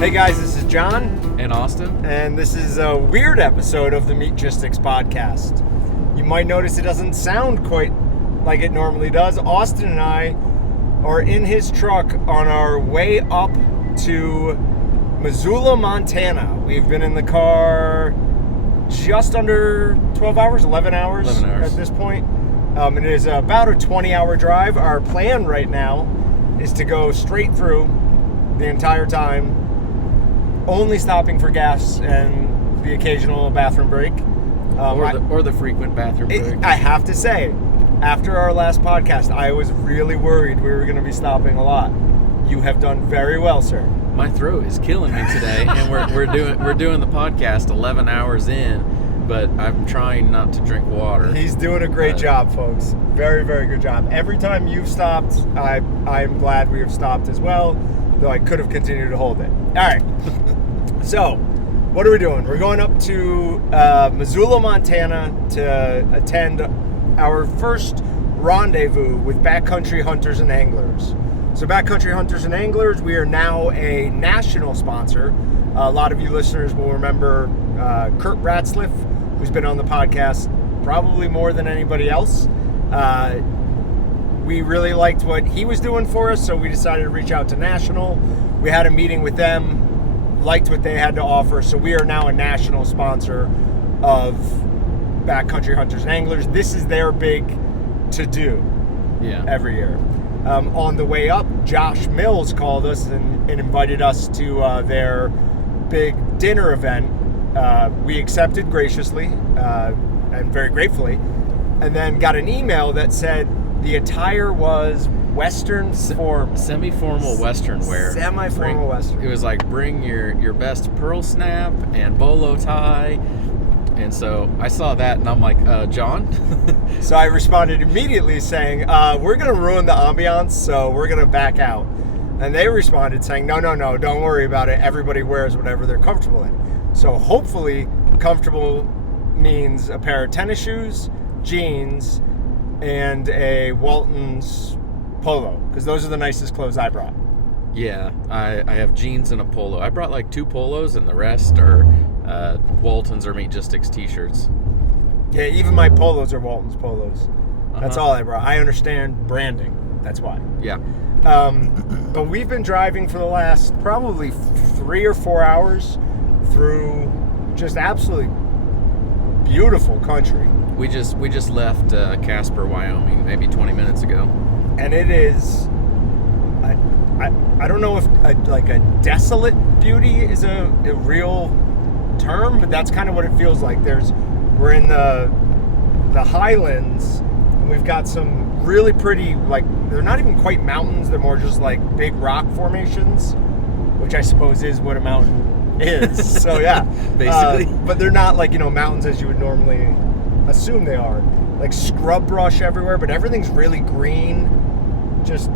Hey guys, this is Jon and Austin, and this is a weird episode of the Meatgistics podcast. You might notice it doesn't sound quite like it normally does. Austin and I are in his truck on our way up to Missoula, Montana. We've been in the car just under 12 hours, 11 hours at this point. It is about a 20-hour drive. Our plan right now is to go straight through the entire time, only stopping for gas and the occasional bathroom break. Or the frequent bathroom break. I have to say, after our last podcast, I was really worried we were going to be stopping a lot. You have done very well, sir. My throat is killing me today, and we're doing the podcast 11 hours in, but I'm trying not to drink water. He's doing a great job, folks. Very, very good job. Every time you've stopped, I'm glad we have stopped as well, though I could have continued to hold it. All right. So, what are we doing? We're going up to Missoula, Montana to attend our first rendezvous with Backcountry Hunters and Anglers. So Backcountry Hunters and Anglers, we are now a national sponsor. A lot of you listeners will remember Kurt Ratzliff, who's been on the podcast probably more than anybody else. We really liked what he was doing for us, so we decided to reach out to National. We had a meeting with them, liked what they had to offer, so we are now a national sponsor of Backcountry Hunters and Anglers. This is their big to-do every year. On the way up, Josh Mills called us and invited us to their big dinner event. We accepted graciously and very gratefully, and then got an email that said the attire was Western form. Semi-formal Western wear. Semi-formal Western. It was like bring your best pearl snap and bolo tie. And so I saw that and I'm like, John? So I responded immediately saying, we're going to ruin the ambiance, so we're going to back out. And they responded saying, no, don't worry about it. Everybody wears whatever they're comfortable in. So hopefully comfortable means a pair of tennis shoes, jeans, and a Walton's polo, because those are the nicest clothes I brought. Yeah, I have jeans and a polo. I brought like 2 polos and the rest are Walton's or Meatgistics t-shirts. Yeah, even my polos are Walton's polos. That's all I brought. I understand branding. That's why. Yeah. But we've been driving for the last probably 3 or 4 hours through just absolutely beautiful country. We just left Casper, Wyoming, maybe 20 minutes ago. And it is, I don't know if a desolate beauty is a real term, but that's kind of what it feels like. We're in the highlands, and we've got some really pretty, like, they're not even quite mountains, they're more just like big rock formations, which I suppose is what a mountain is. So yeah, basically. But they're not like, mountains as you would normally assume they are. Like scrub brush everywhere, but everything's really green, just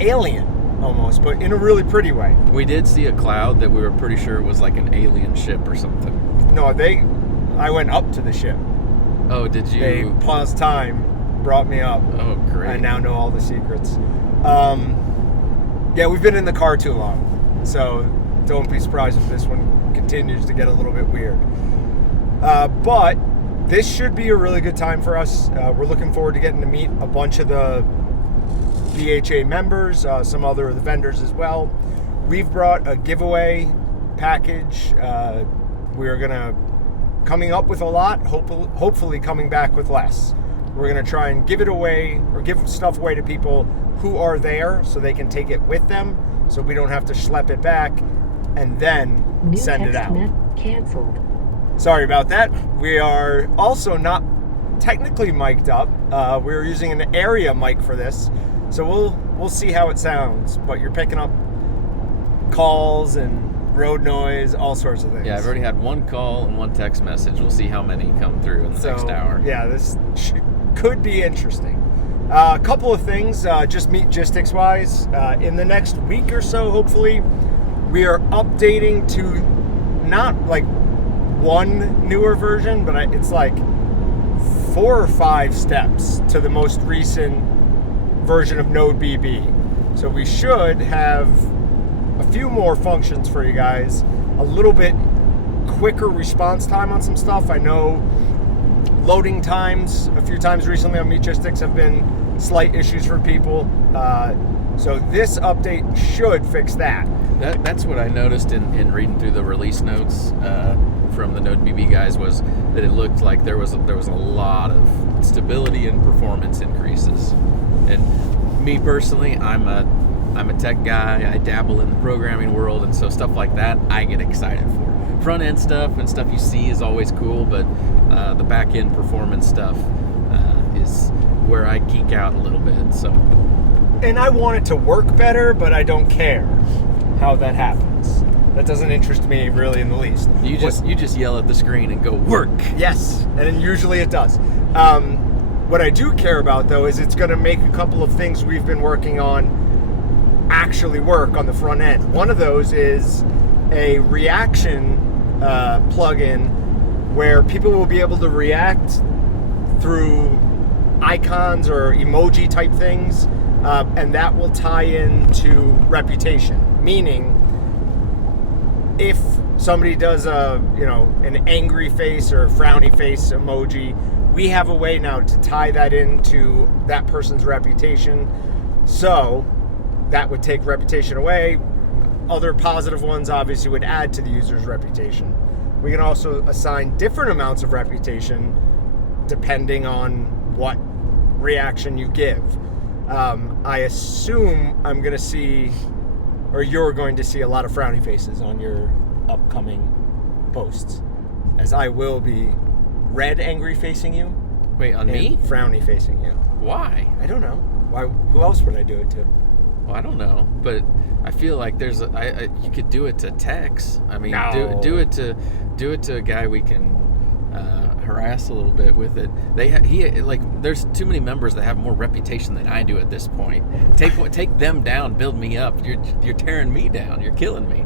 alien almost, but in a really pretty way. We did see a cloud that we were pretty sure was like an alien ship or something. No, I went up to the ship. Oh, did you? They paused time, brought me up. Oh, great. I now know all the secrets. Yeah, we've been in the car too long, so don't be surprised if this one continues to get a little bit weird. But this should be a really good time for us. We're looking forward to getting to meet a bunch of the BHA members, some other of the vendors as well. We've brought a giveaway package. We're coming up with a lot, hopefully coming back with less. We're going to try and give it away or give stuff away to people who are there so they can take it with them, so we don't have to schlep it back and then send it out. Canceled. Sorry about that. We are also not technically mic'd up. We're using an area mic for this, so we'll see how it sounds. But you're picking up calls and road noise, all sorts of things. Yeah, I've already had 1 call and 1 text message. We'll see how many come through in the next hour. Yeah, this could be interesting. A couple of things, just Meatgistics wise. In the next week or so, hopefully, we are updating to not like one newer version, but it's like 4 or 5 steps to the most recent version of Node BB. So we should have a few more functions for you guys. A little bit quicker response time on some stuff. I know loading times a few times recently on Meatgistics have been slight issues for people. So this update should fix that. That's what I noticed in reading through the release notes from the Node BB guys, was that it looked like there was a lot of stability and performance increases. And me personally, I'm a tech guy. I dabble in the programming world, and so stuff like that I get excited for. Front end stuff and stuff you see is always cool, but the back end performance stuff is where I geek out a little bit. So. And I want it to work better, but I don't care how that happens. That doesn't interest me really in the least. You just yell at the screen and go, work. Yes, and then usually it does. What I do care about, though, is it's going to make a couple of things we've been working on actually work on the front end. One of those is a reaction plugin where people will be able to react through icons or emoji type things. And that will tie into reputation, meaning if somebody does an angry face or a frowny face emoji, we have a way now to tie that into that person's reputation. So that would take reputation away. Other positive ones obviously would add to the user's reputation. We can also assign different amounts of reputation depending on what reaction you give. I assume I'm going to see, or you're going to see, a lot of frowny faces on your upcoming posts, as I will be red angry facing you. Wait, on me? Frowny facing you. Why? I don't know. Why? Who else would I do it to? Well, I don't know, but I feel like there's you could do it to Tex. I mean, No. do it to a guy we can harass a little bit with it. There's too many members that have more reputation than I do at this point. Take them down, build me up. You're tearing me down. You're killing me.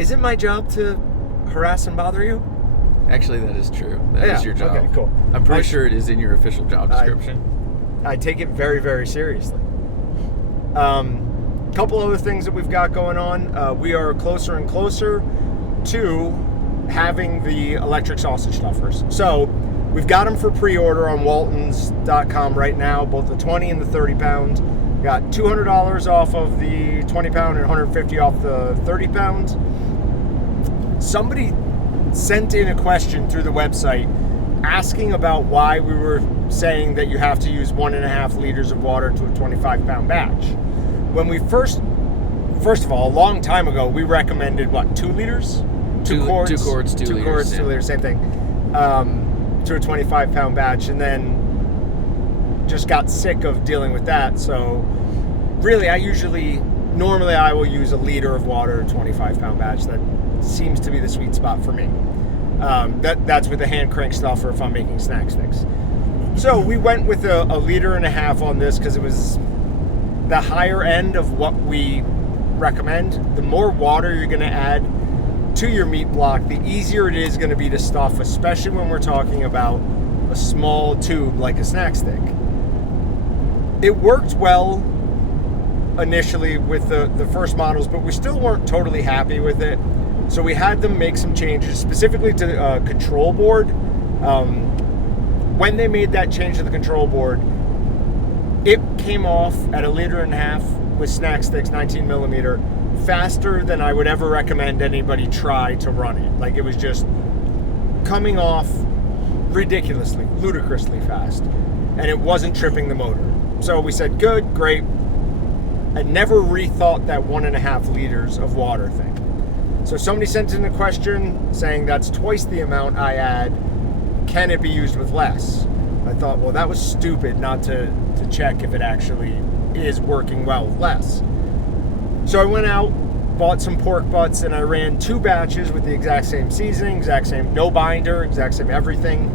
Is it my job to harass and bother you? Actually, that is true. That is your job. Okay, cool. I'm pretty sure it is in your official job description. I take it very, very seriously. Couple other things that we've got going on. We are closer and closer to having the electric sausage stuffers. So we've got them for pre-order on waltons.com right now, both the 20 and the 30 pound. We got $200 off of the 20 pound and $150 off the 30 pound. Somebody sent in a question through the website asking about why we were saying that you have to use 1.5 liters of water to a 25 pound batch. When we first of all, a long time ago, we recommended 2 liters? 2 quarts, 2 liters, same thing, to a 25 pound batch, and then just got sick of dealing with that. So really, normally I will use 1 liter of water, 25 pound batch. That seems to be the sweet spot for me. That's with the hand crank stuffer if I'm making snack sticks. So we went with a 1.5 liters on this because it was the higher end of what we recommend. The more water you're going to add to your meat block, the easier it is going to be to stuff, especially when we're talking about a small tube like a snack stick. It worked well initially with the first models, but we still weren't totally happy with it. So we had them make some changes, specifically to the control board. When they made that change to the control board, it came off at 1.5 liters with snack sticks, 19 millimeter, faster than I would ever recommend anybody try to run it. Like, it was just coming off ridiculously, ludicrously fast, and it wasn't tripping the motor. So we said, good, great. I never rethought that 1.5 liters of water thing. So somebody sent in a question saying that's twice the amount I add. Can it be used with less? I thought, well, that was stupid not to check if it actually is working well with less. So I went out, bought some pork butts, and I ran 2 batches with the exact same seasoning, exact same no binder, exact same everything.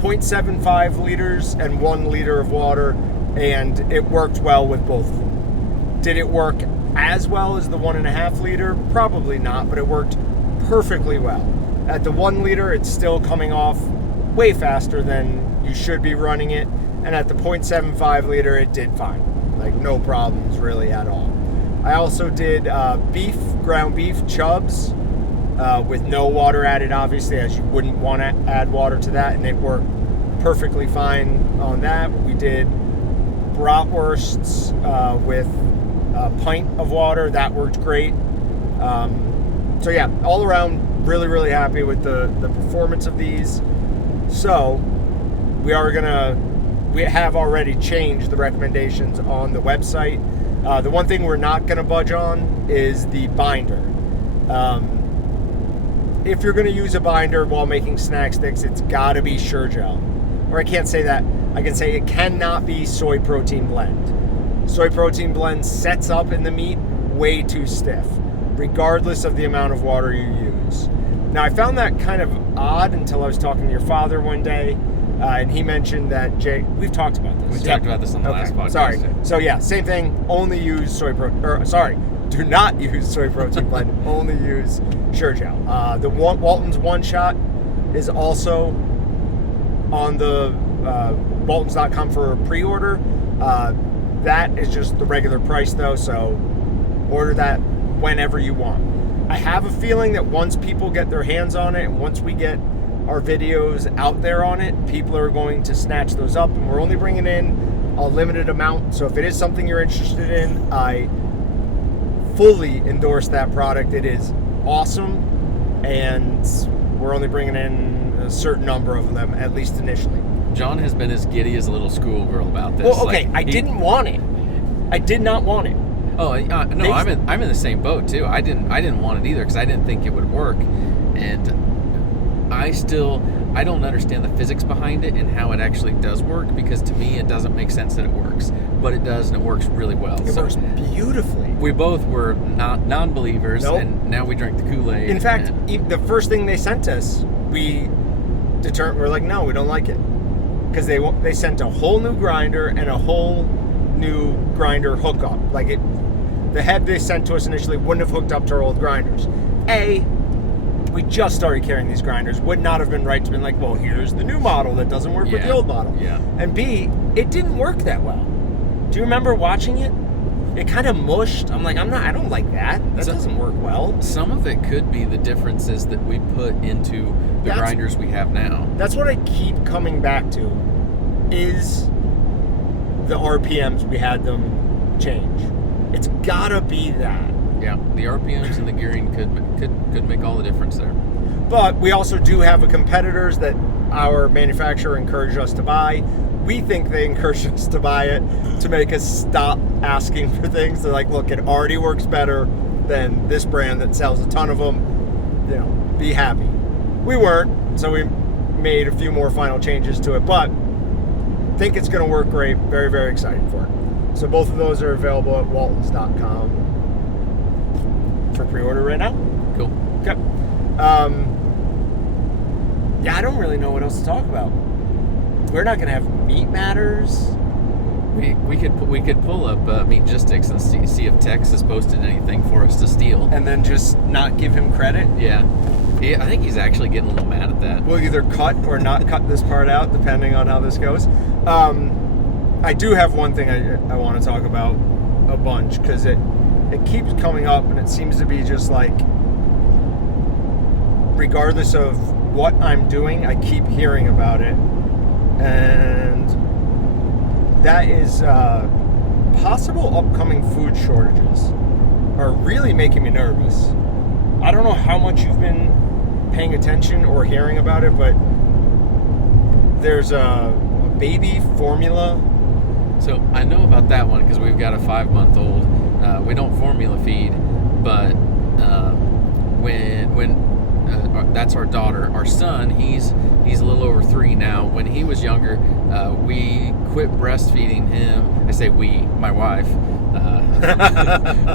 0.75 liters and 1 liter of water, and it worked well with both of them. Did it work as well as the 1.5 liter? Probably not, but it worked perfectly well. At the 1 liter, it's still coming off way faster than you should be running it, and at the 0.75 liter, it did fine. Like, no problems really at all. I also did ground beef chubs with no water added, obviously, as you wouldn't want to add water to that, and it worked perfectly fine on that. We did bratwursts with a pint of water. That worked great. So yeah, all around, really, really happy with the performance of these. So we have already changed the recommendations on the website. The one thing we're not going to budge on is the binder. If you're going to use a binder while making snack sticks, it's got to be Sure-Gel. Or I can't say that. I can say it cannot be soy protein blend. Soy protein blend sets up in the meat way too stiff, regardless of the amount of water you use. Now, I found that kind of odd until I was talking to your father one day, and he mentioned that we've talked about this. We talked about this on the last podcast. Sorry. So yeah, same thing. Only use do not use soy protein blend. Only use Sure-Gel. The Walton's One Shot is also on the Waltons.com for pre-order. That is just the regular price though, so order that whenever you want. I have a feeling that once people get their hands on it, and once we get our videos out there on it, people are going to snatch those up, and we're only bringing in a limited amount. So if it is something you're interested in, I fully endorse that product. It is awesome, and we're only bringing in a certain number of them, at least initially. Jon has been as giddy as a little schoolgirl about this. Well, okay, I didn't want it. I did not want it. Oh no, I'm in the same boat too. I didn't want it either because I didn't think it would work, and I don't understand the physics behind it and how it actually does work, because to me it doesn't make sense that it works, but it does, and it works really well. It works beautifully. We both were not non-believers, Nope. and now we drank the Kool-Aid. In fact, the first thing they sent us, we're like, no, we don't like it, because they sent a whole new grinder and a whole new grinder hookup. Like the head they sent to us initially wouldn't have hooked up to our old grinders. We just started carrying these grinders. Would not have been right to be like, well, here's the new model that doesn't work with the old model. Yeah. And B, it didn't work that well. Do you remember watching it? It kind of mushed. I'm like, I don't like that. That doesn't work well. Some of it could be the differences that we put into the grinders we have now. That's what I keep coming back to, is the RPMs we had them change. It's gotta be that. Yeah, the RPMs and the gearing could make all the difference there. But we also do have a competitors that our manufacturer encouraged us to buy. We think they encouraged us to buy it to make us stop asking for things. They're like, look, it already works better than this brand that sells a ton of them. You know, be happy. We weren't, so we made a few more final changes to it, but think it's going to work great. Very, very excited for it. So both of those are available at Waltons.com for pre-order right now. Cool. Okay. Yeah, I don't really know what else to talk about. We're not going to have Meat Matters. We could pull up Meatgistics and see if Tex has posted anything for us to steal, And then just not give him credit. Yeah. I think he's actually getting a little mad at that. We'll either cut or not cut this part out, depending on how this goes. I do have one thing I want to talk about a bunch, because it keeps coming up, and it seems to be just like, regardless of what I'm doing, I keep hearing about it. And that is possible upcoming food shortages are really making me nervous. I don't know how much you've been paying attention or hearing about it, but there's a baby formula. So I know about that one because we've got a 5-month-old. We don't formula feed, but when that's our daughter. Our son, he's a little over 3 now. When he was younger, we quit breastfeeding him. I say we, my wife.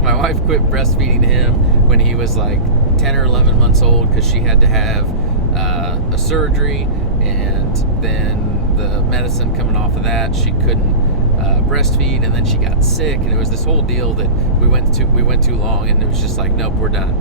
My wife quit breastfeeding him when he was like 10 or 11 months old, because she had to have a surgery, and then the medicine coming off of that, she couldn't breastfeed, and then she got sick, and it was this whole deal that we went too long, and it was just like, nope, we're done.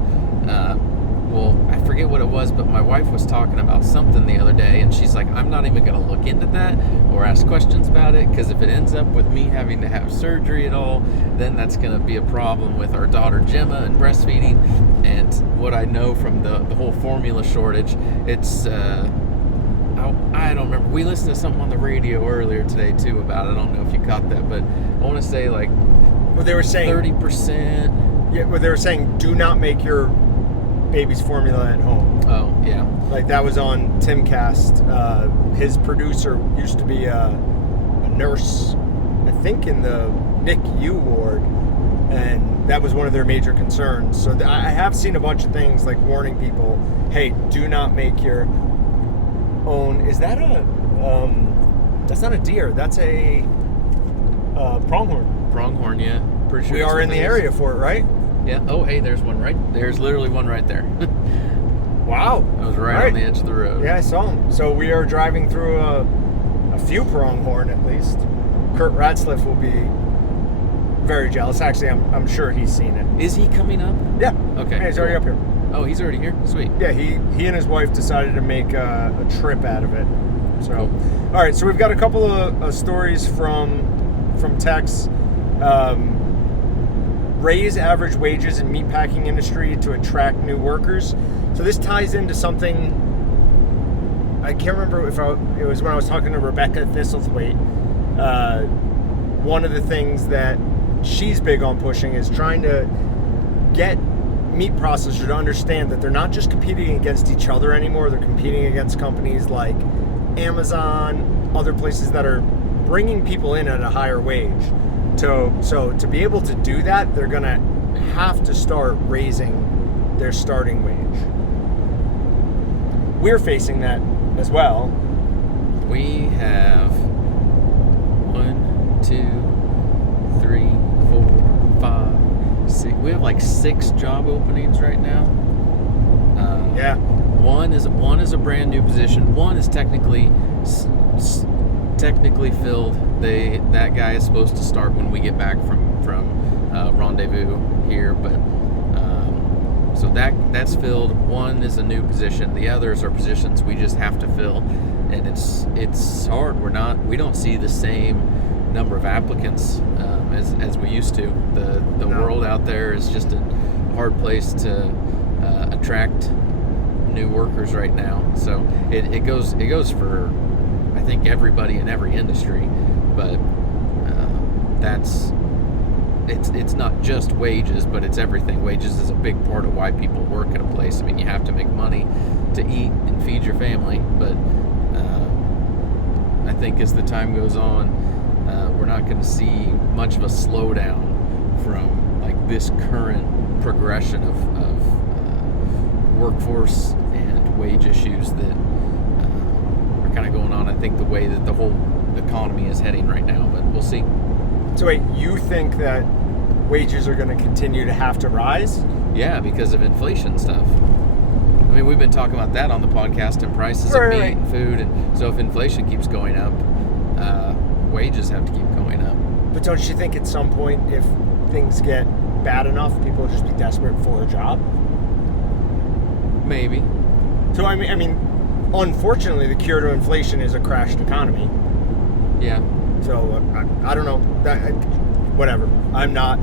Well, I forget what it was, but my wife was talking about something the other day, and she's like, I'm not even going to look into that or ask questions about it, because if it ends up with me having to have surgery at all, then that's going to be a problem with our daughter Gemma and breastfeeding. And what I know from the whole formula shortage, it's I don't remember. We listened to something on the radio earlier today too about it. I don't know if you caught that, but I want to say like, well, they were saying 30%. Yeah, well, they were saying do not make your baby's formula at home. Oh yeah, like that was on Timcast. His producer used to be a nurse, I think, in the NICU ward, and that was one of their major concerns. So I have seen a bunch of things like warning people, hey, do not make your own. Is that that's not a deer, that's a pronghorn. Pronghorn, yeah. Pretty sure we are in the area for it, right? Yeah. Oh, hey, there's literally one right there. Wow. I was right on the edge of the road. Yeah, I saw him. So we are driving through a few pronghorn at least. Kurt Ratzliff will be very jealous. Actually, I'm sure he's seen it. Is he coming up? Yeah. Okay. Yeah, he's already up here. Oh, he's already here? Sweet. Yeah, he and his wife decided to make a trip out of it. So, cool. All right. So we've got a couple of stories from Tex. Raise average wages in meatpacking industry to attract new workers. So this ties into something. I can't remember if it was when I was talking to Rebecca Thistlethwaite. One of the things that she's big on pushing is trying to get meat processors to understand that they're not just competing against each other anymore. They're competing against companies like Amazon, other places that are bringing people in at a higher wage. So to be able to do that, they're going to have to start raising their starting wage. We're facing that as well. We have 1, 2, 3, 4, 5, 6. We have like 6 job openings right now. Yeah. One is a brand new position. One is technically filled. That guy is supposed to start when we get back from Rendezvous here, but so that's filled. One is a new position. The others are positions we just have to fill, and it's hard. We don't see the same number of applicants as we used to. The world out there is just a hard place to attract new workers right now. So it goes for, I think, everybody in every industry, but it's not just wages, but it's everything. Wages is a big part of why people work at a place. I mean, you have to make money to eat and feed your family, but I think as the time goes on, we're not going to see much of a slowdown from like this current progression of workforce and wage issues that are kind of going on. I think the way that the whole economy is heading right now, but we'll see. So wait, you think that wages are going to continue to have to rise? Yeah, because of inflation stuff. I mean, we've been talking about that on the podcast, and prices of meat and food, and so if inflation keeps going up, wages have to keep going up. But don't you think at some point, if things get bad enough, people will just be desperate for a job? Maybe. So I mean, unfortunately, the cure to inflation is a crashed economy. Yeah. So I don't know. Whatever. I'm not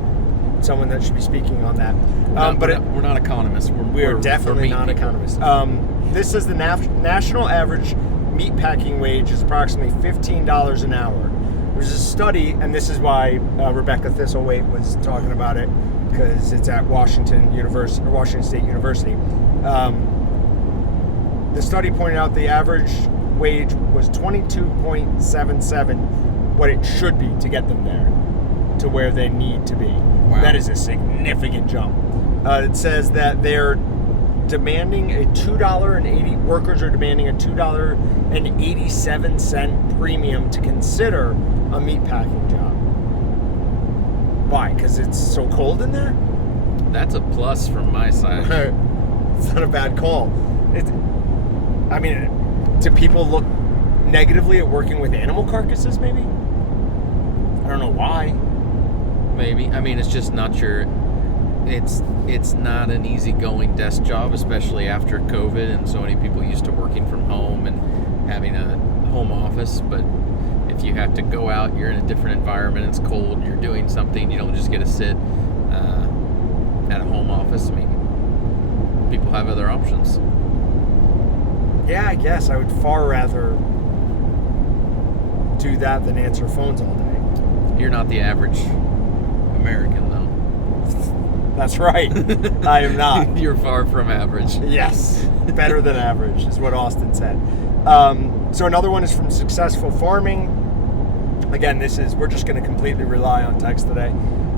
someone that should be speaking on that. We're not economists. We're definitely not economists. This says the national average meatpacking wage is approximately $15 an hour. There's a study, and this is why Rebecca Thistlethwaite was talking about it, because it's at Washington State University. The study pointed out the average wage was $22.77, what it should be to get them there, to where they need to be. Wow. That is a significant jump. It says that they're demanding workers are demanding a $2.87 premium to consider a meatpacking job. Why? Because it's so cold in there? That's a plus from my side. It's not a bad call. Do people look negatively at working with animal carcasses, maybe? I don't know why. Maybe. I mean, it's just not your it's not an easygoing desk job, especially after COVID, and so many people used to working from home and having a home office. But if you have to go out, you're in a different environment, it's cold, you're doing something, you don't just get to sit at a home office. I mean, people have other options. Yeah, I guess I would far rather do that than answer phones all day. You're not the average American, though. That's right. I am not. You're far from average. Yes. Better than average is what Austin said. So another one is from Successful Farming. Again, we're just going to completely rely on text today.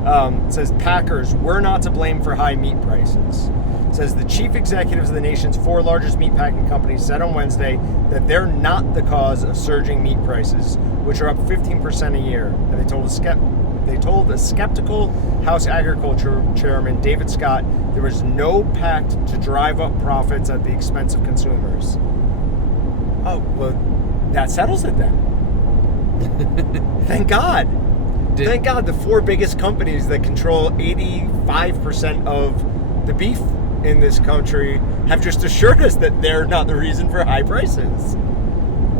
It says, Packers, we're not to blame for high meat prices. It says, the chief executives of the nation's 4 largest meatpacking companies said on Wednesday that they're not the cause of surging meat prices, which are up 15% a year. And they told a skeptical House Agriculture Chairman David Scott there was no pact to drive up profits at the expense of consumers. Oh, well, that settles it then. Thank God. Thank God the 4 biggest companies that control 85% of the beef in this country have just assured us that they're not the reason for high prices.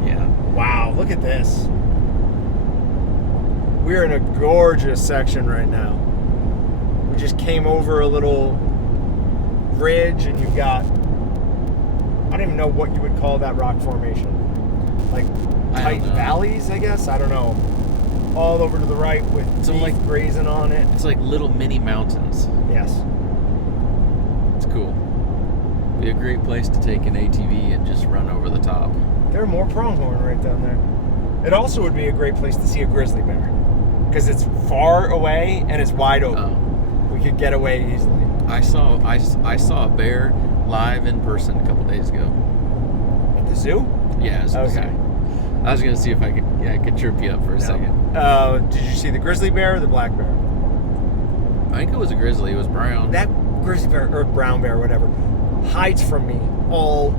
Yeah. Wow, look at this. We're in a gorgeous section right now. We just came over a little ridge, and you've got, I don't even know what you would call that rock formation. Like tight valleys, I guess? I don't know. All over to the right with beef grazing on it. It's like little mini mountains. Yes. It's cool. Be a great place to take an ATV and just run over the top. There are more pronghorn right down there. It also would be a great place to see a grizzly bear, because it's far away and it's wide open. Oh. We could get away easily. I saw a bear live in person a couple days ago. At the zoo? Yeah, it was okay. I was gonna see if I could trip you up for a second. Did you see the grizzly bear or the black bear? I think it was a grizzly. It was brown. That grizzly bear or brown bear, whatever, hides from me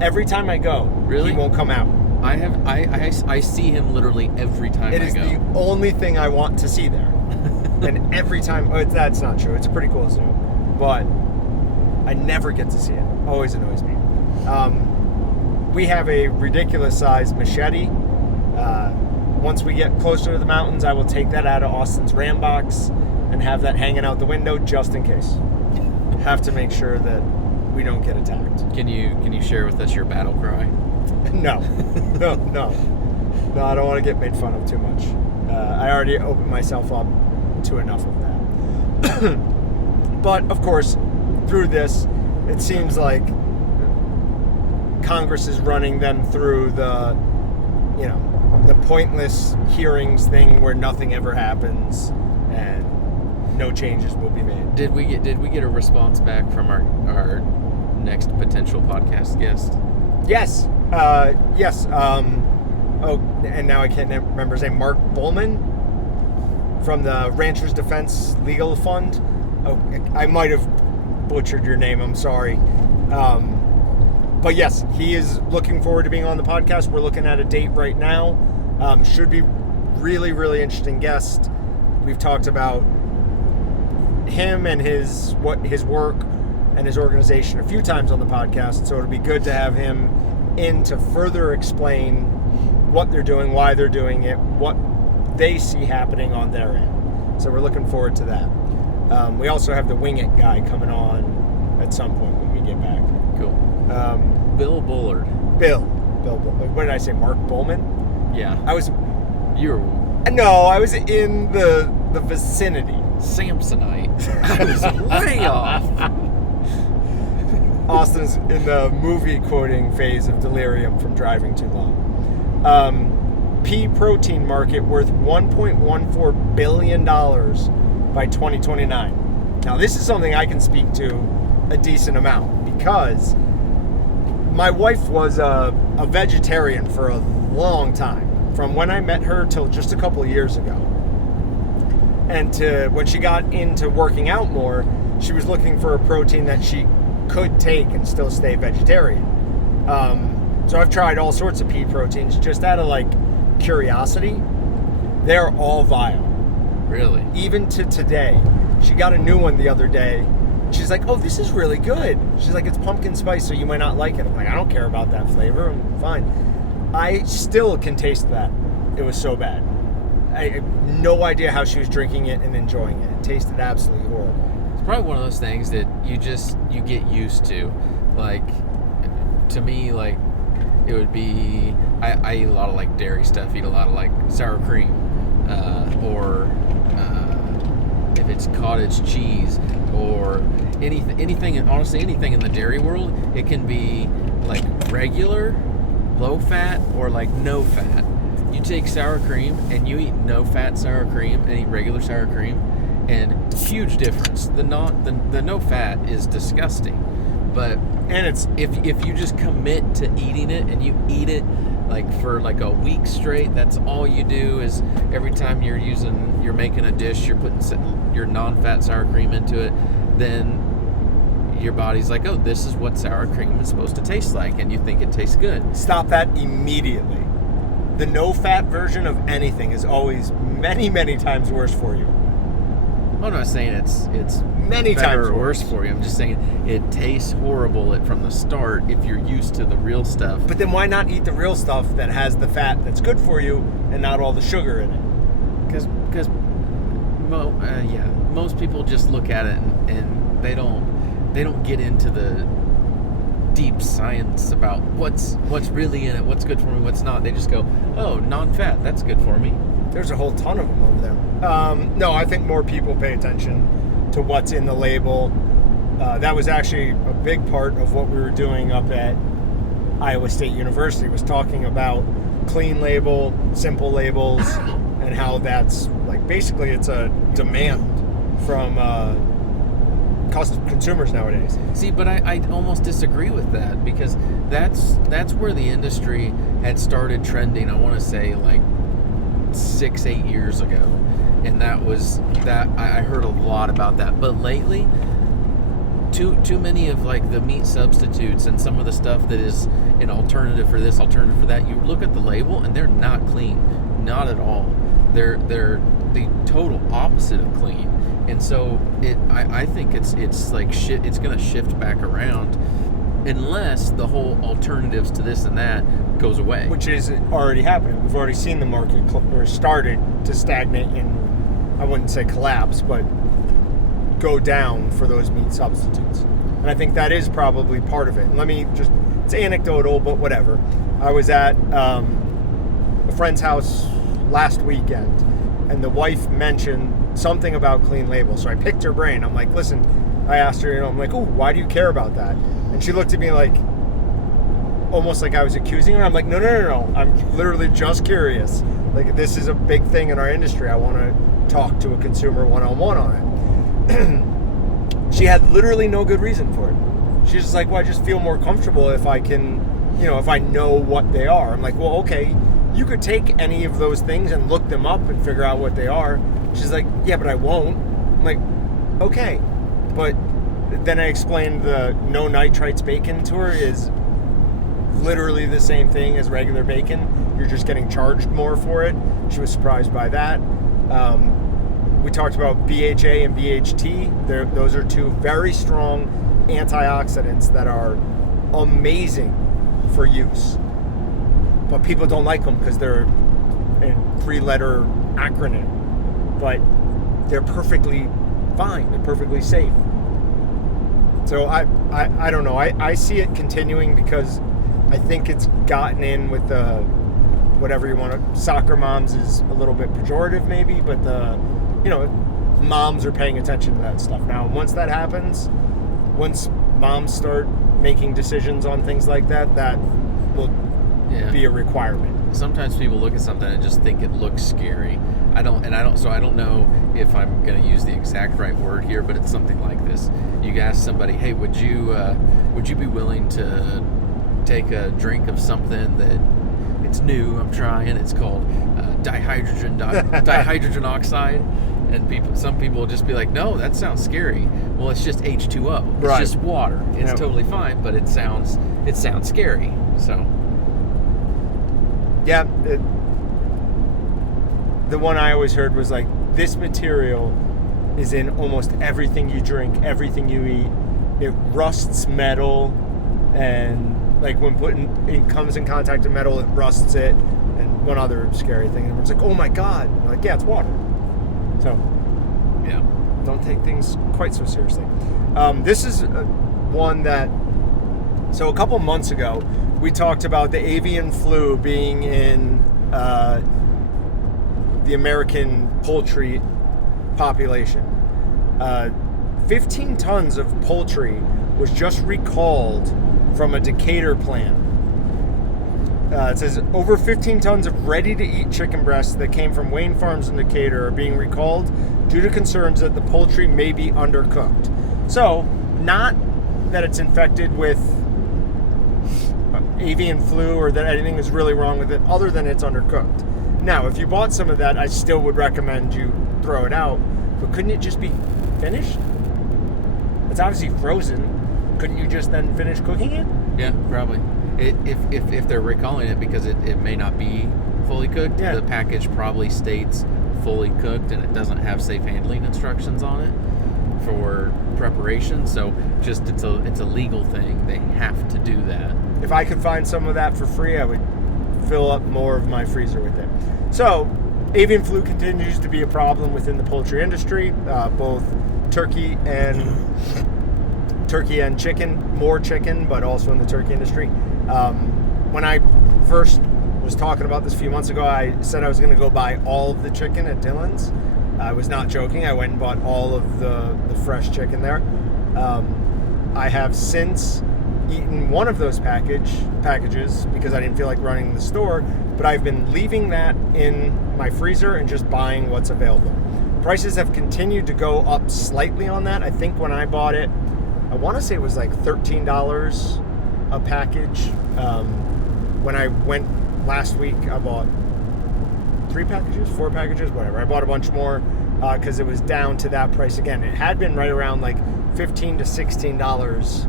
every time I go. Really? He won't come out. I see him literally every time I go. It is the only thing I want to see there. And every time, that's not true. It's a pretty cool zoo, but I never get to see it. Always annoys me. We have a ridiculous sized machete. Once we get closer to the mountains, I will take that out of Austin's Ram box and have that hanging out the window just in case. Have to make sure that we don't get attacked. Can you share with us your battle cry? No, I don't want to get made fun of too much. I already opened myself up to enough of that. But of course, through this, it seems like Congress is running them through the pointless hearings thing where nothing ever happens and no changes will be made. Did we get a response back from our next potential podcast guest? Yes. Yes. And now I can't remember his name. Mark Bowman from the Ranchers Defense Legal Fund. Oh, I might have butchered your name. I'm sorry. But yes, he is looking forward to being on the podcast. We're looking at a date right now. Should be really, really interesting guest. We've talked about him and his work and his organization a few times on the podcast, so it'll be good to have him in to further explain what they're doing, why they're doing it, what they see happening on their end. So we're looking forward to that. We also have the Wing It guy coming on at some point when we get back. Cool. Bill Bullard. Bill Bullard. What did I say? Mark Bowman? Yeah. I was in the vicinity. Samsonite. I was way off. Austin's in the movie quoting phase of delirium from driving too long. Pea protein market worth $1.14 billion by 2029. Now, this is something I can speak to a decent amount because my wife was a vegetarian for a long time, from when I met her till just a couple of years ago. And when she got into working out more, she was looking for a protein that she could take and still stay vegetarian. So I've tried all sorts of pea proteins just out of curiosity. They're all vile. Really? Even to today. She got a new one the other day she's like, oh, this is really good. She's like, it's pumpkin spice, so you might not like it. I'm like, I don't care about that flavor. I'm fine. I still can taste that. It was so bad. I have no idea how she was drinking it and enjoying it. It tasted absolutely horrible. It's probably one of those things that you get used to. Like, to me, like, it would be, I eat a lot of like dairy stuff, eat a lot of like sour cream, or if it's cottage cheese, or anything, honestly, anything in the dairy world. It can be like regular, low fat, or like no fat. You take sour cream and you eat no fat sour cream and eat regular sour cream, and huge difference. The no fat is disgusting, but And it's if you just commit to eating it and you eat it like for like a week straight, that's all you do is every time you're making a dish, you're putting your non-fat sour cream into it, then your body's like, oh, this is what sour cream is supposed to taste like, and you think it tastes good. Stop that immediately. The no-fat version of anything is always many, many times worse for you. I'm not saying it's Many better times or worse for you. I'm just saying it tastes horrible from the start if you're used to the real stuff. But then why not eat the real stuff that has the fat that's good for you and not all the sugar in it? Because most people just look at it and they don't get into the deep science about what's really in it, what's good for me, what's not. They just go, oh, non-fat, that's good for me. There's a whole ton of them over there. No, I think more people pay attention to what's in the label. That was actually a big part of what we were doing up at Iowa State University, was talking about clean label, simple labels, and how that's like basically it's a demand from consumers nowadays. See, but I almost disagree with that, because that's where the industry had started trending. I want to say like 6-8 years ago, and that I heard a lot about that. But lately, too many of like the meat substitutes and some of the stuff that is an alternative for this, alternative for that, you look at the label and they're not clean, not at all. They're the total opposite of clean. And so I think it's like shit. It's going to shift back around unless the whole alternatives to this and that goes away, Which is already happening. We've already seen the market started to stagnate and I wouldn't say collapse, but go down for those meat substitutes. And I think that is probably part of it. And it's anecdotal, but whatever. I was at a friend's house last weekend, and the wife mentioned something about clean label. So I picked her brain. I'm like, listen, I asked her, I'm like, oh, why do you care about that? And she looked at me like, almost like I was accusing her. I'm like, no. I'm literally just curious. Like, this is a big thing in our industry. I want to talk to a consumer one-on-one on it. She had literally no good reason for it. She's just like, well, I just feel more comfortable if I can, if I know what they are. I'm like, well, okay, you could take any of those things and look them up and figure out what they are. She's like, yeah, but I won't. I'm like, okay. But then I explained the no nitrites bacon to her is literally the same thing as regular bacon. You're just getting charged more for it. She was surprised by that. We talked about BHA and BHT. Those are two very strong antioxidants that are amazing for use. But people don't like them because they're a 3-letter acronym. But they're perfectly fine. They're perfectly safe. So I don't know. I see it continuing because I think it's gotten in with the whatever you want to. Soccer moms is a little bit pejorative maybe, but moms are paying attention to that stuff now. Once that happens, once moms start making decisions on things like that, that will be a requirement. Sometimes people look at something and just think it looks scary. I don't know if I'm going to use the exact right word here, but it's something like this. You ask somebody, hey, would you be willing to take a drink of something that it's new, I'm trying, it's called dihydrogen oxide, and some people will just be like, no, that sounds scary. Well, it's just H2O. It's just water. It's totally fine, but it sounds scary. So yeah, the one I always heard was like, this material is in almost everything you drink, everything you eat. It rusts metal, and like when it comes in contact with metal, it rusts it. And one other scary thing, everyone's like, "Oh my God!" I'm like, yeah, it's water. So, Yeah. don't take things quite so seriously. This is one that. So a couple months ago, we talked about the avian flu being in the American poultry population. 15 tons of poultry was just recalled from a Decatur plant. It says over 15 tons of ready-to-eat chicken breasts that came from Wayne Farms in Decatur are being recalled due to concerns that the poultry may be undercooked. So, not that it's infected with avian flu or that anything is really wrong with it other than it's undercooked. Now, if you bought some of that, I still would recommend you throw it out, but couldn't it just be finished? It's obviously frozen. Couldn't you just then finish cooking it? Yeah, probably. If they're recalling it because it may not be fully cooked, the package probably states fully cooked and it doesn't have safe handling instructions on it for preparation. So just it's a legal thing. They have to do that. If I could find some of that for free, I would fill up more of my freezer with it. So, avian flu continues to be a problem within the poultry industry, both turkey and chicken, more chicken, but also in the turkey industry. When I first was talking about this a few months ago, I said I was going to go buy all of the chicken at Dillon's. I was not joking. I went and bought all of the fresh chicken there. I have since eaten one of those packages because I didn't feel like running the store, but I've been leaving that in my freezer and just buying what's available. Prices have continued to go up slightly on that. I think when I bought it, I want to say it was like $13 a package. When I went last week, I bought 4 packages, whatever. I bought a bunch more because it was down to that price again. It had been right around like $15 to $16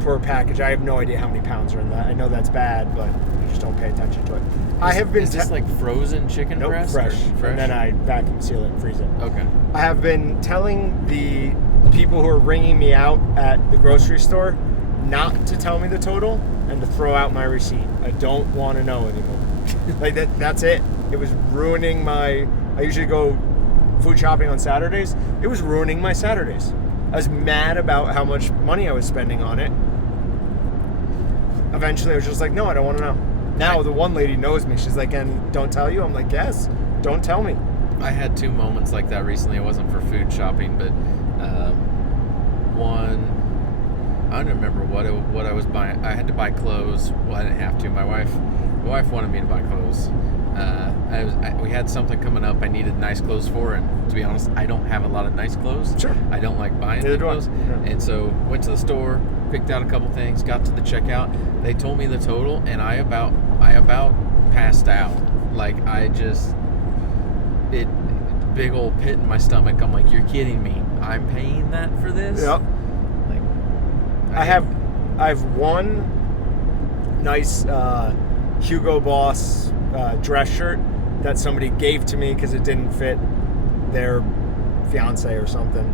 per package. I have no idea how many pounds are in that. I know that's bad, but I just don't pay attention to it. Is this like frozen chicken breast? Fresh. And then I vacuum seal it and freeze it. Okay. I have been telling the people who are ringing me out at the grocery store not to tell me the total and to throw out my receipt. I don't want to know anymore. Like that's it. It was ruining I usually go food shopping on Saturdays. It was ruining my Saturdays. I was mad about how much money I was spending on it. Eventually I was just like, no, I don't want to know. Now the one lady knows me. She's like, and don't tell you? I'm like, yes, don't tell me. I had 2 moments like that recently. It wasn't for food shopping, but one, I don't remember what I was buying. I had to buy clothes. Well, I didn't have to. My wife wanted me to buy clothes. We had something coming up I needed nice clothes for, and to be honest, I don't have a lot of nice clothes. Sure. I don't like buying new clothes. Yeah. And so went to the store, picked out a couple things, got to the checkout. They told me the total, and I about passed out. Like big old pit in my stomach. I'm like, you're kidding me. I'm paying that for this? Yep. Like, I have one nice Hugo Boss dress shirt that somebody gave to me because it didn't fit their fiance or something,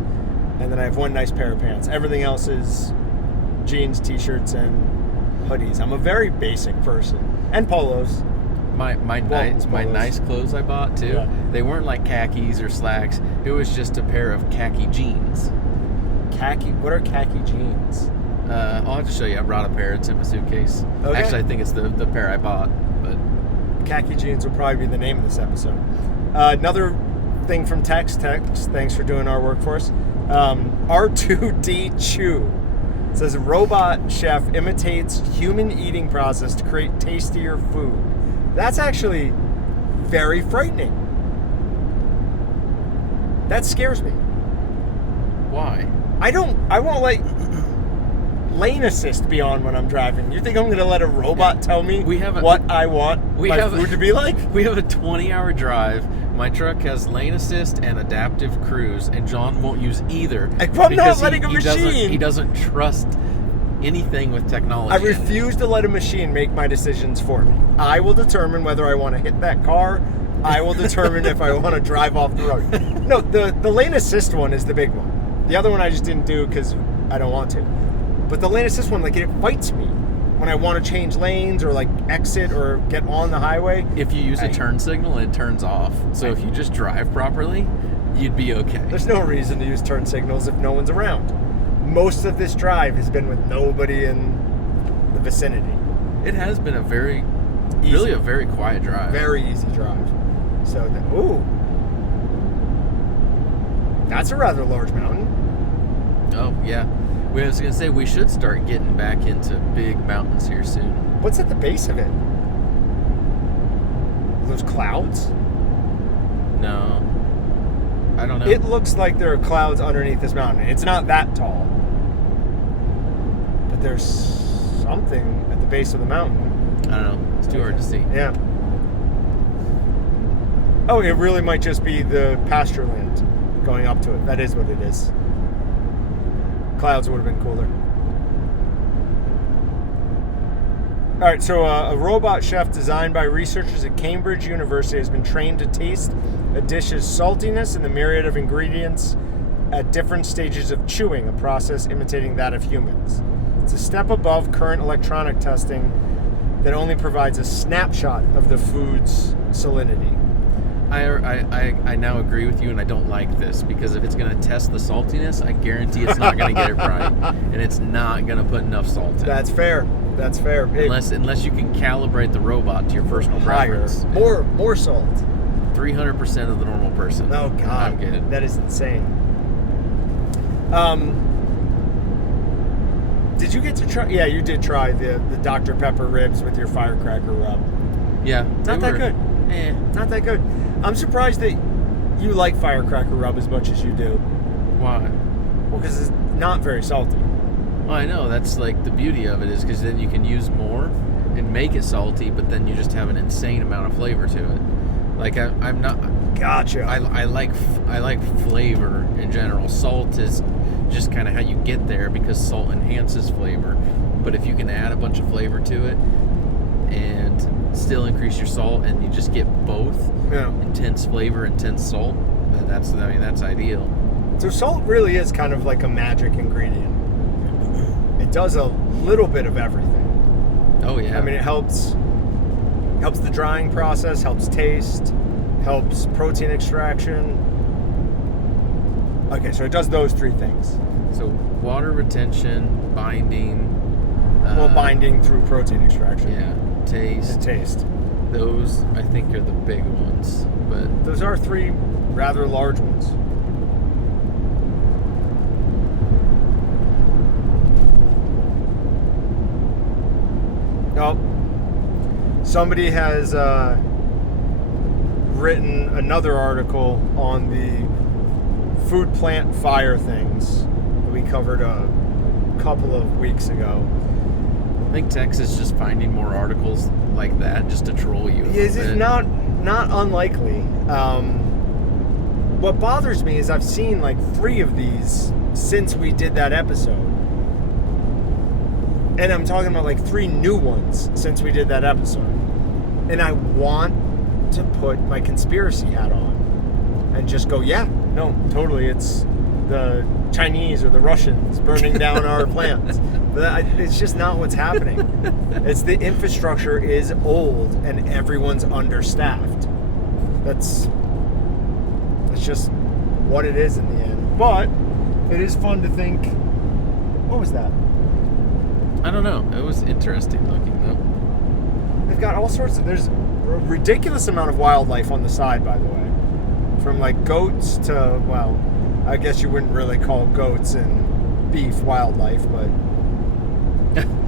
and then I have one nice pair of pants. Everything else is jeans, t-shirts, and hoodies. I'm a very basic person, and polos. My nice clothes I bought too. Yeah. They weren't like khakis or slacks. It was just a pair of khaki jeans. Khaki? What are khaki jeans? I'll have to show you. I brought a pair. It's in my suitcase. Okay. Actually, I think it's the pair I bought. But khaki jeans will probably be the name of this episode. Another thing from Text. Thanks for doing our work for us. R2D Chew says a robot chef imitates human eating process to create tastier food. That's actually very frightening. That scares me. Why? I won't let lane assist be on when I'm driving. You think I'm going to let a robot tell me what I want my food to be like? We have a 20-hour drive. My truck has lane assist and adaptive cruise, and John won't use either. I'm not letting a machine. He doesn't trust anything with technology. I refuse to let a machine make my decisions for me. I will determine whether I want to hit that car I will determine if I want to drive off the road. No, the lane assist one is the big one. The other one I just didn't do because I don't want to. But the lane assist one, like, it fights me when I want to change lanes or, like, exit or get on the highway. If you use a turn signal, it turns off. So if you just drive properly, you'd be okay. There's no reason to use turn signals if no one's around. Most of this drive has been with nobody in the vicinity. It has been a very quiet drive. Very easy drive. So, ooh. That's a rather large mountain. Oh, yeah. I was going to say, we should start getting back into big mountains here soon. What's at the base of it? Are those clouds? No. I don't know. It looks like there are clouds underneath this mountain. It's not that tall. But there's something at the base of the mountain. I don't know. It's too hard to see. Yeah. Oh, it really might just be the pasture land going up to it. That is what it is. Clouds would have been cooler. All right, so a robot chef designed by researchers at Cambridge University has been trained to taste a dish's saltiness and the myriad of ingredients at different stages of chewing, a process imitating that of humans. It's a step above current electronic testing that only provides a snapshot of the food's salinity. I now agree with you, and I don't like this, because if it's going to test the saltiness, I guarantee it's not going to get it right, and it's not going to put enough salt in. That's fair. That's fair. Unless you can calibrate the robot to your personal preference. More salt. 300% of the normal person. Oh, God. I'm good. That is insane. Did you get to try? Yeah, you did try the Dr. Pepper ribs with your firecracker rub. Yeah. Not that good. Not that good. I'm surprised that you like firecracker rub as much as you do. Why? Well, because it's not very salty. Well, I know. That's like the beauty of it, is because then you can use more and make it salty, but then you just have an insane amount of flavor to it. Like, I'm not... Gotcha. I like flavor in general. Salt is just kind of how you get there, because salt enhances flavor. But if you can add a bunch of flavor to it and still increase your salt, and you just get both, intense flavor, intense salt, then that's ideal. So salt really is kind of like a magic ingredient. It does a little bit of everything. Oh yeah. I mean, it helps the drying process, helps taste, helps protein extraction. Okay, so it does those three things. So water retention, binding. Binding through protein extraction. Yeah. Taste. Those, I think, are the big ones. But those are three rather large ones. Oh, somebody has written another article on the food plant fire things that we covered a couple of weeks ago. I think Tex is just finding more articles like that just to troll you. It's not unlikely. What bothers me is I've seen like 3 of these since we did that episode. And I'm talking about like 3 new ones since we did that episode. And I want to put my conspiracy hat on and just go, yeah, no, totally, it's the Chinese or the Russians burning down our plants. But it's just not what's happening. It's the infrastructure is old and everyone's understaffed. That's just what it is in the end. But it is fun to think, what was that? I don't know. It was interesting looking, though. They've got all sorts of... There's a ridiculous amount of wildlife on the side, by the way. From, like, goats to... Well, I guess you wouldn't really call goats and beef wildlife, but...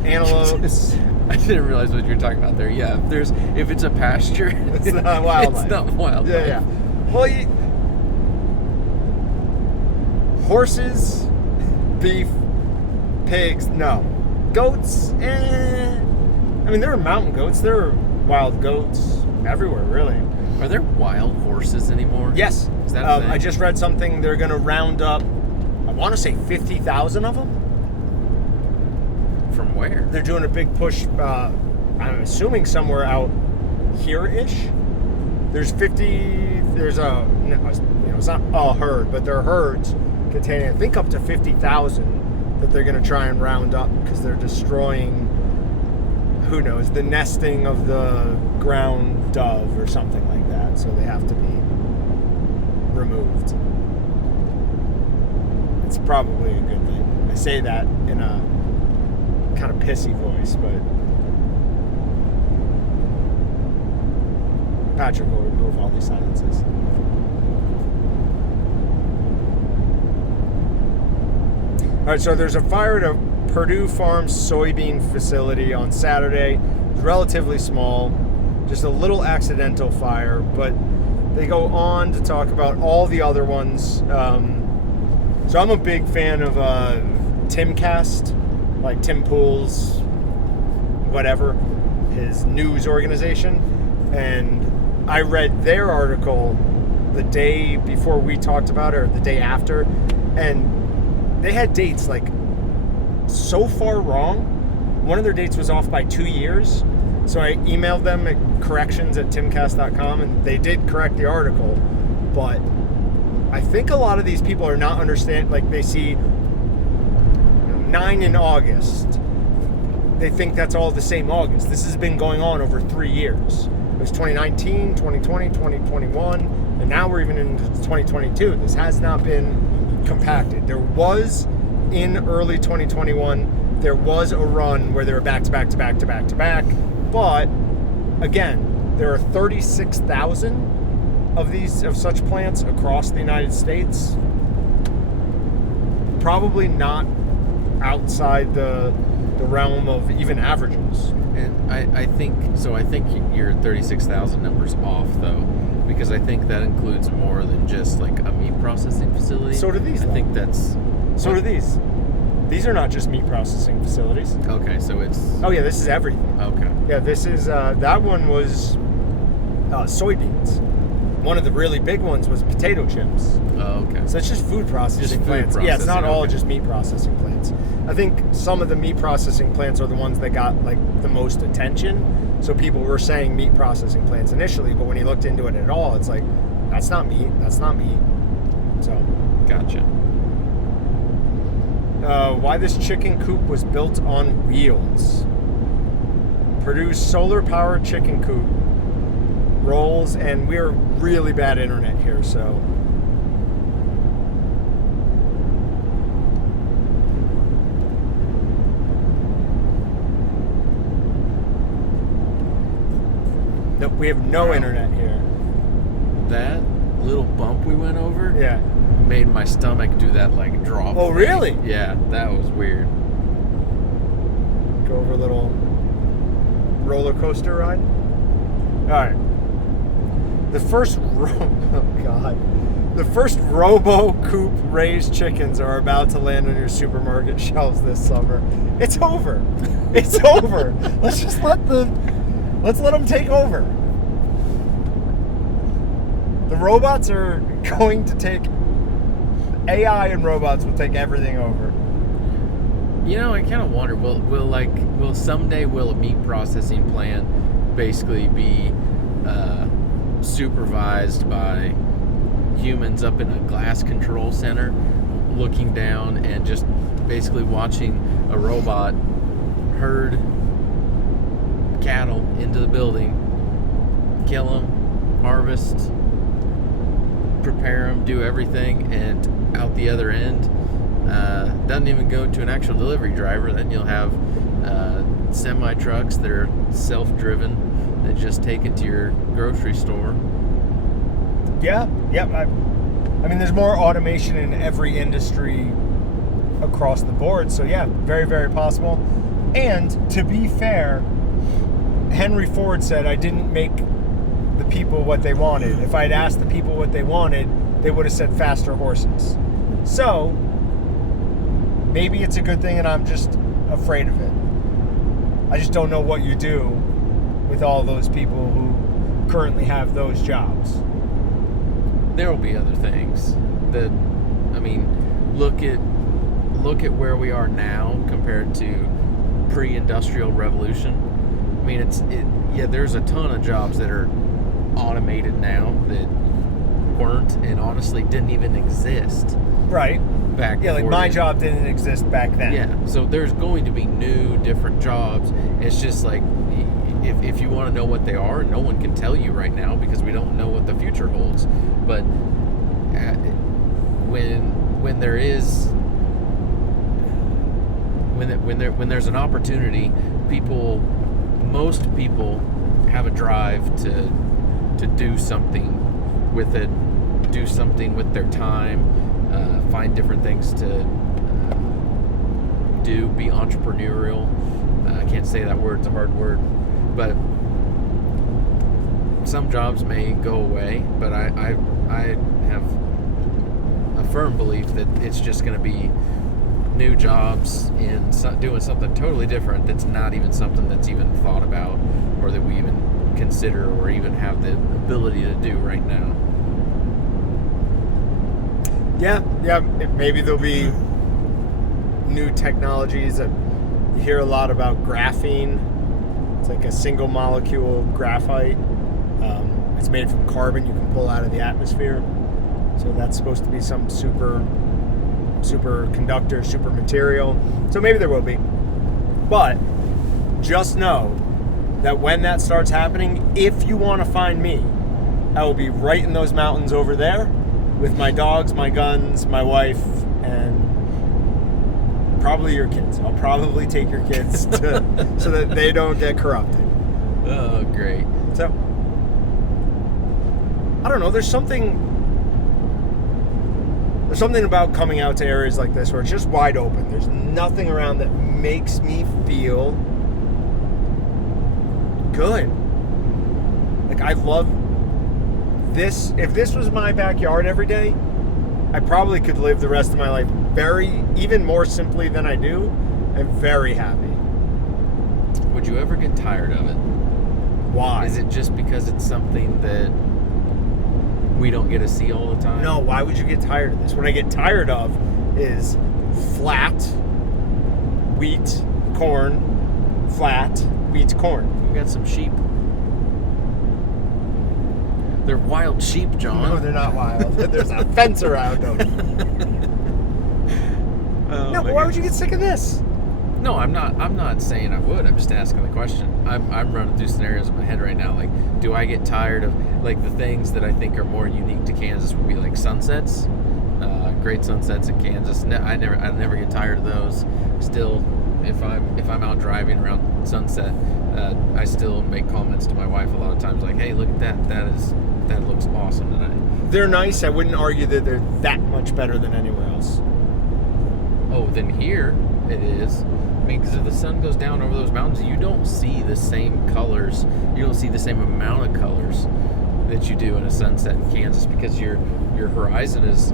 Antelopes. I didn't realize what you were talking about there. Yeah, if it's a pasture... It's not wildlife. It's not wildlife. Yeah. Well, horses, beef, pigs, no. Goats, I mean, there are mountain goats. There are wild goats everywhere, really. Are there wild horses anymore? Yes. Is that a thing? I just read something. They're going to round up, I want to say 50,000 of them. From where? They're doing a big push, I'm assuming somewhere out here-ish. there's a, it's not a herd, but there are herds containing, I think, up to 50,000 that they're going to try and round up because they're destroying, who knows, the nesting of the ground dove or something like that. So they have to be removed. It's probably a good thing. I say that in a kind of pissy voice, but Patrick will remove all these silences. All right, so there's a fire at a Purdue Farms soybean facility on Saturday. It's relatively small, just a little accidental fire, but they go on to talk about all the other ones. So I'm a big fan of Timcast, like Tim Pool's, whatever, his news organization. And I read their article the day before we talked about it, or the day after, and they had dates like so far wrong. One of their dates was off by 2 years. So I emailed them at corrections@timcast.com, and they did correct the article. But I think a lot of these people are not understand. Like, they see 9 in August. They think that's all the same August. This has been going on over 3 years. It was 2019, 2020, 2021, and now we're even into 2022. This has not been compacted. There was, in early 2021, there was a run where they were back to back to back to back to back. But again, there are 36,000 of such plants across the United States. Probably not outside the realm of even averages. And I think your 36,000 number's off, though, because I think that includes more than just like a meat processing facility. So do these. I think that's. So do these. These are not just meat processing facilities. Okay, so it's. Oh yeah, this is everything. Okay. Yeah, this is. That one was soybeans. One of the really big ones was potato chips. Oh, okay. So it's just food processing plants. Yeah, it's not all just meat processing plants. I think some of the meat processing plants are the ones that got like the most attention. So people were saying meat processing plants initially, but when you looked into it at all, it's like, that's not meat. That's not meat. So. Gotcha. Why this chicken coop was built on wheels. Purdue's solar-powered chicken coop rolls, and we're really bad internet here, so. Nope, we have no internet here. That little bump we went over, yeah, made my stomach do that like drop. Oh, thing. really? Yeah, that was weird. Go over a little roller coaster ride. All right. The first Robo Coop raised chickens are about to land on your supermarket shelves this summer. It's over. It's over. Let's let them take over. The robots are going to take AI, and robots will take everything over. You know, I kind of wonder, will someday a meat processing plant basically be supervised by humans up in a glass control center, looking down and just basically watching a robot herd cattle into the building, kill them, harvest, prepare them, do everything, and out the other end, doesn't even go to an actual delivery driver. Then you'll have semi trucks that are self-driven that just take it to your grocery store. Yeah. I mean, there's more automation in every industry across the board. So yeah, very, very possible. And to be fair, Henry Ford said, I didn't make the people what they wanted. If I had asked the people what they wanted, they would have said faster horses. So maybe it's a good thing and I'm just afraid of it. I just don't know what you do with all those people who currently have those jobs. There will be other things that, I mean, look at where we are now compared to pre-industrial revolution. I mean, there's a ton of jobs that are automated now that weren't and honestly didn't even exist Right. back. Yeah, like my job didn't exist back then. Yeah, so there's going to be new, different jobs. It's just like, if you want to know what they are, no one can tell you right now because we don't know what the future holds. But when there is, when there's an opportunity, most people have a drive to do something with it, do something with their time, find different things to do, be entrepreneurial. I can't say that word, it's a hard word. But some jobs may go away, but I have a firm belief that it's just going to be new jobs in doing something totally different that's not even something that's even thought about or that we even consider or even have the ability to do right now. Yeah, maybe there'll be new technologies. You hear a lot about graphene. It's like a single molecule graphite. It's made from carbon you can pull out of the atmosphere. So that's supposed to be some super conductor, super material. So maybe there will be. But just know that when that starts happening, if you want to find me, I will be right in those mountains over there with my dogs, my guns, my wife, and probably your kids. I'll probably take your kids so that they don't get corrupted. Oh, great. So, I don't know, there's something about coming out to areas like this where it's just wide open. There's nothing around that makes me feel good. Like, I love this. If this was my backyard every day, I probably could live the rest of my life even more simply than I do, and very happy. Would you ever get tired of it? Why? Is it just because it's something that we don't get to see all the time? No, why would you get tired of this? What I get tired of is flat wheat, corn, flat wheat, corn. We got some sheep. They're wild sheep, John. No, they're not wild. There's a fence around them. No, but why would you get sick of this? No, I'm not saying I would. I'm just asking the question. I'm running through scenarios in my head right now. Like, do I get tired of, like, the things that I think are more unique to Kansas would be like sunsets, great sunsets in Kansas. I never get tired of those. Still, if I'm out driving around sunset, I still make comments to my wife a lot of times, like, "Hey, look at that! That looks awesome tonight." They're nice. I wouldn't argue that they're that much better than anywhere else. Oh, then here it is. I mean, because if the sun goes down over those mountains, you don't see the same colors. You don't see the same amount of colors that you do in a sunset in Kansas because your horizon is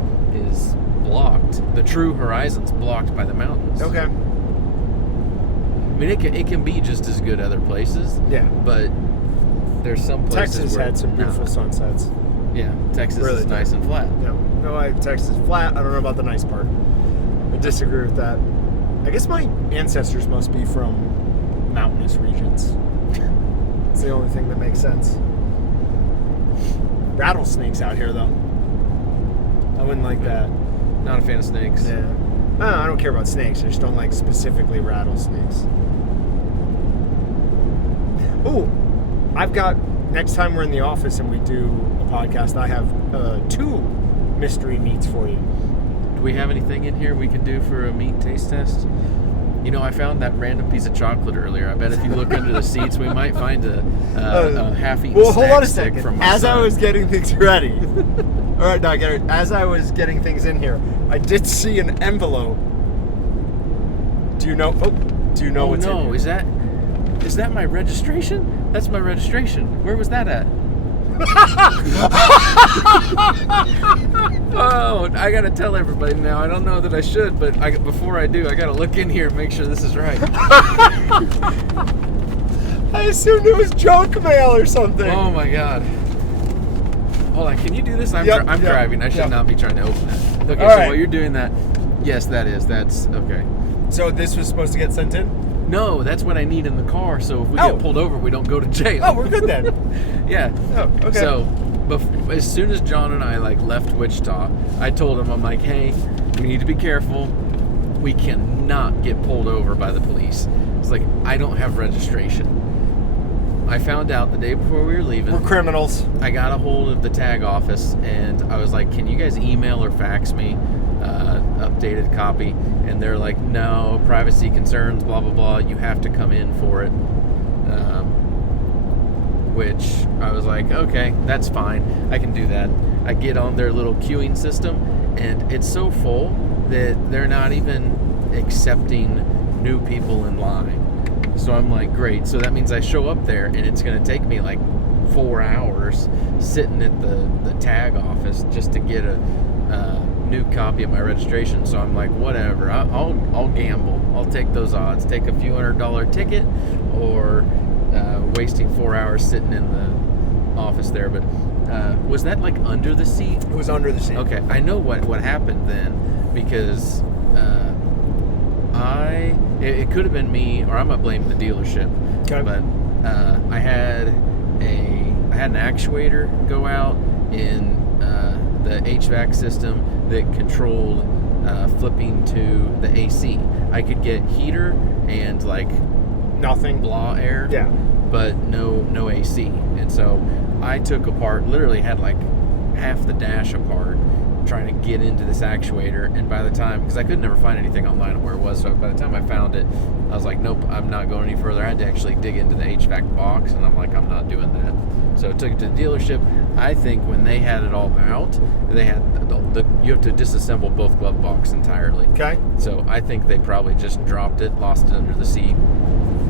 blocked. The true horizon's blocked by the mountains. Okay. I mean, it can be just as good other places. Yeah. But there's some places Texas where had some beautiful sunsets. Yeah, Texas really is nice and flat. No, Texas is flat. I don't know about the nice part. I disagree with that. I guess my ancestors must be from mountainous regions. It's the only thing that makes sense. Rattlesnakes out here, though. I wouldn't like that. Not a fan of snakes. Yeah. I don't care about snakes. I just don't like specifically rattlesnakes. Ooh, I've got, next time we're in the office and we do a podcast, I have 2 mystery meats for you. Do we have anything in here we can do for a meat taste test? You know, I found that random piece of chocolate earlier. I bet if you look under the seats, we might find a half-eaten well, hold on a snack stick second. from my As son. I was getting things ready, all right, no, I get it. As I was getting things in here, I did see an envelope. Do you know what's in here? Is that my registration? That's my registration. Where was that at? Oh, I gotta tell everybody now. I don't know that I should, but before I do, I gotta look in here and make sure this is right. I assumed it was junk mail or something. Oh my god. Hold on, can you do this? I'm driving. I should not be trying to open it. Okay, all so right. while you're doing that, yes, that's okay. So this was supposed to get sent in? no, that's what I need in the car. So if we get pulled over, we don't go to jail. Oh, we're good then. Yeah. Oh, okay. So, as soon as John and I left Wichita, I told him, I'm like, hey, we need to be careful. We cannot get pulled over by the police. It's like, I don't have registration. I found out the day before we were leaving. We're criminals. I got a hold of the tag office, and I was like, can you guys email or fax me updated copy? And they're like, no, privacy concerns, blah, blah, blah. You have to come in for it. Which I was like, okay, that's fine. I can do that. I get on their little queuing system, and it's so full that they're not even accepting new people in line. So I'm like, great. So that means I show up there, and it's going to take me 4 hours sitting at the tag office just to get a new copy of my registration. So I'm like, whatever. I'll gamble. I'll take those odds. Take a few $100 ticket, or wasting 4 hours sitting in the office there. But was that under the seat? It was under the seat. Okay, I know what happened then, because it could have been me, or I'm not blaming the dealership. Okay. But I had an actuator go out in the HVAC system that controlled flipping to the AC. I could get heater and nothing, blah air, yeah, but no AC. And so I took apart, literally had half the dash apart, trying to get into this actuator. And by the time, because I could never find anything online on where it was, so by the time I found it, I was like, nope, I'm not going any further. I had to actually dig into the HVAC box, and I'm like, I'm not doing that. So I took it to the dealership. I think when they had it all out, they had you have to disassemble both glove box entirely. Okay. So I think they probably just dropped it, lost it under the seat.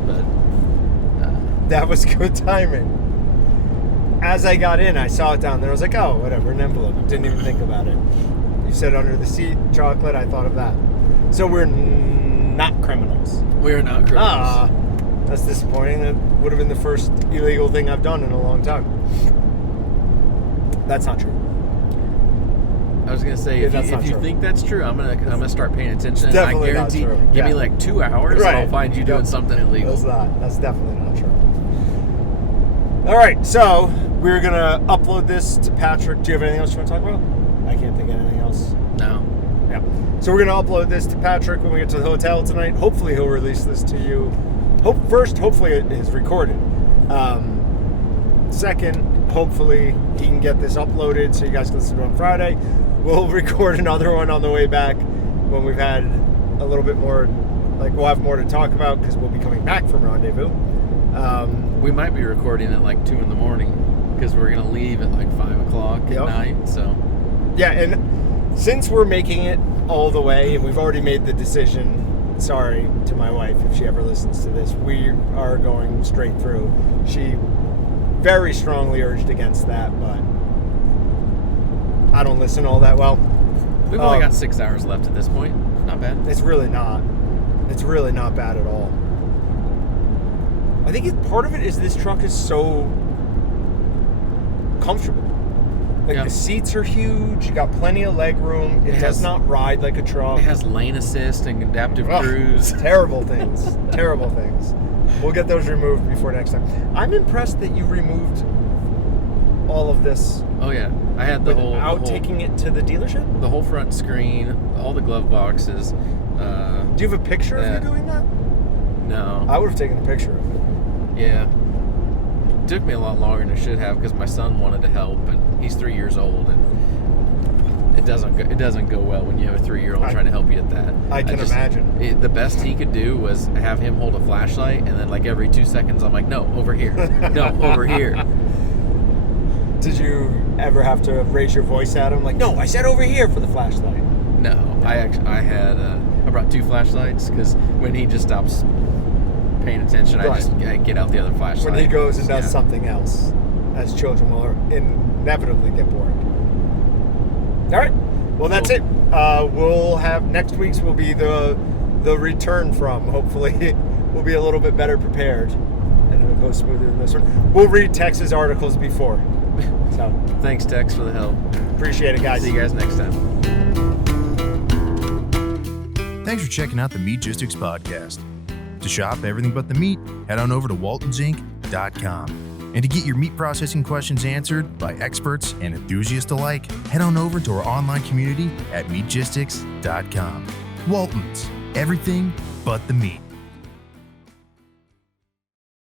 But that was good timing. As I got in, I saw it down there. I was like, oh, whatever, an envelope. Didn't even think about it. You said under the seat, chocolate, I thought of that. So we're not criminals. We're not criminals. Ah, that's disappointing. That would have been the first illegal thing I've done in a long time. That's not true. I was gonna say, if you think that's true, I'm gonna start paying attention. Definitely I guarantee, not true. give me 2 hours, right. and I'll find you doing something illegal. That's definitely not true. All right, so we're gonna upload this to Patrick. Do you have anything else you want to talk about? I can't think of anything else. No. Yeah. So we're gonna upload this to Patrick when we get to the hotel tonight. Hopefully he'll release this to you. Hopefully it is recorded. Second, hopefully he can get this uploaded so you guys can listen to it on Friday. We'll record another one on the way back when we've had a little bit more, we'll have more to talk about because we'll be coming back from Rendezvous. We might be recording at 2 in the morning because we're going to leave at 5 o'clock at night. So yeah, and since we're making it all the way and we've already made the decision, sorry to my wife if she ever listens to this, we are going straight through. She very strongly urged against that, but I don't listen all that well. We've only got 6 hours left at this point. Not bad. It's really not. It's really not bad at all. I think part of it is this truck is so comfortable. The seats are huge. You got plenty of leg room. It does not ride like a truck. It has lane assist and adaptive cruise. Terrible things. Terrible things. We'll get those removed before next time. I'm impressed that you removed all of this. Oh yeah, I had without taking it to the dealership. The whole front screen, all the glove boxes. Do you have a picture of you doing that? No. I would have taken a picture of it. Yeah. It took me a lot longer than it should have because my son wanted to help, and he's 3 years old, and it doesn't go well when you have a 3-year-old trying to help you at that. I can imagine. The best he could do was have him hold a flashlight, and then every 2 seconds I'm like, no, over here. No, over here. Did you ever have to raise your voice at him? No, I said over here for the flashlight. No. I brought 2 flashlights because when he just stops paying attention, I get out the other flashlight. When he goes and does something else, as children will inevitably get bored. All right. Well, that's it. We'll have next week's will be the return from. Hopefully, we'll be a little bit better prepared, and it'll go smoother than this one. We'll read Tex's articles before. So thanks, Tex, for the help. Appreciate it, guys. See you guys next time. Thanks for checking out the Meatgistics podcast. To To shop everything but the meat, head on over to waltonsinc.com. And to get your meat processing questions answered by experts and enthusiasts alike, head on over to our online community at Meatgistics.com. Walton's, everything but the meat.